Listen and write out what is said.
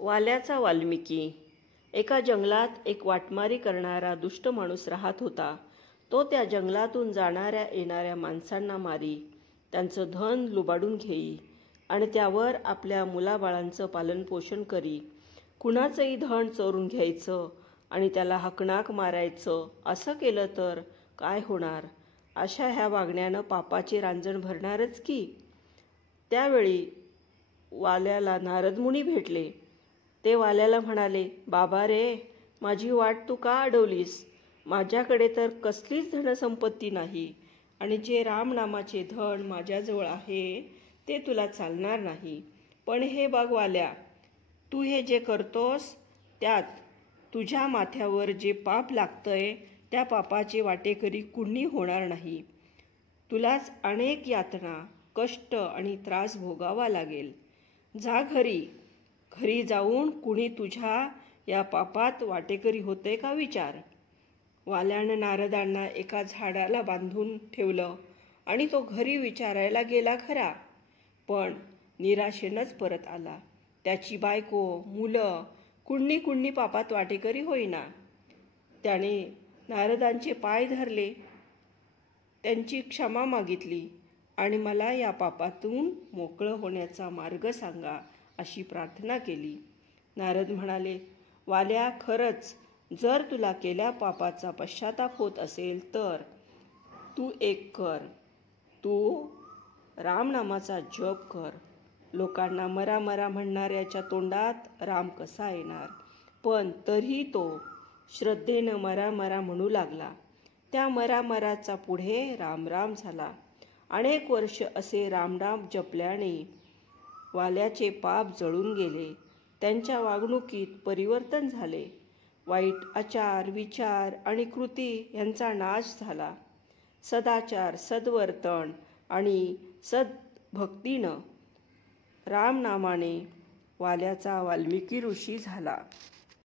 वाल्याचा वाल्मिकी. एका जंगलात एक वाटमारी करणारा दुष्ट माणूस राहत होता. तो त्या जंगलातून जाणाऱ्या येणाऱ्या माणसांना मारी, त्यांचं धन लुबाडून घेई आणि त्यावर आपल्या मुलाबाळांचं पालनपोषण करी. कुणाचंही धन चोरून घ्यायचं आणि त्याला हकनाक मारायचं. असं केलं तर काय होणार? अशा ह्या वागण्यानं पापाची रांजण भरणारच की. त्यावेळी वाल्याला नारदमुनी भेटले. ते वाल्याला म्हणाले, बाबा रे, माझी वाट तू का अडवलीस? माझ्याकडे तर कसलीच धनसंपत्ती नाही आणि जे रामनामाचे धन माझ्याजवळ आहे ते तुला चालणार नाही. पण हे बघ वाल्या, तू हे जे करतोस त्यात तुझ्या माथ्यावर जे पाप लागतंय त्या पापाचे वाटेकरी कुणी होणार नाही. तुलाच अनेक यातना, कष्ट आणि त्रास भोगावा लागेल. जा घरी. घरी जाऊन कुणी तुझ्या या पापात वाटेकरी होते का विचार. वाल्यानं नारदांना एका झाडाला बांधून ठेवलं आणि तो घरी विचारायला गेला खरा, पण निराशेनंच परत आला. त्याची बायको, मुलं कुणी पापात वाटेकरी होईना. त्याने नारदांचे पाय धरले, त्यांची क्षमा मागितली आणि मला या पापातून मोकळं होण्याचा मार्ग सांगा अशी प्रार्थना केली. नारद म्हणाले, वाल्या, खरंच जर तुला केल्या पापाचा पश्चाताप होत असेल तर तू एक कर. तू रामनामाचा जप कर. लोकांना मरा मरा म्हणणाऱ्याच्या तोंडात राम कसा येणार? पण तरी तो श्रद्धेनं मरा मरा म्हणू लागला. त्या मरा मराचा पुढे राम राम झाला. अनेक वर्ष असे रामनाम जपल्याने वाल्याचे पाप जळून गेले. त्यांच्या वागणुकीत परिवर्तन झाले. वाईट आचार, विचार आणि कृती यांचा नाश झाला. सदाचार, सद्वर्तन आणि सद्भक्तीनं रामनामाने वाल्याचा वाल्मिकी ऋषी झाला.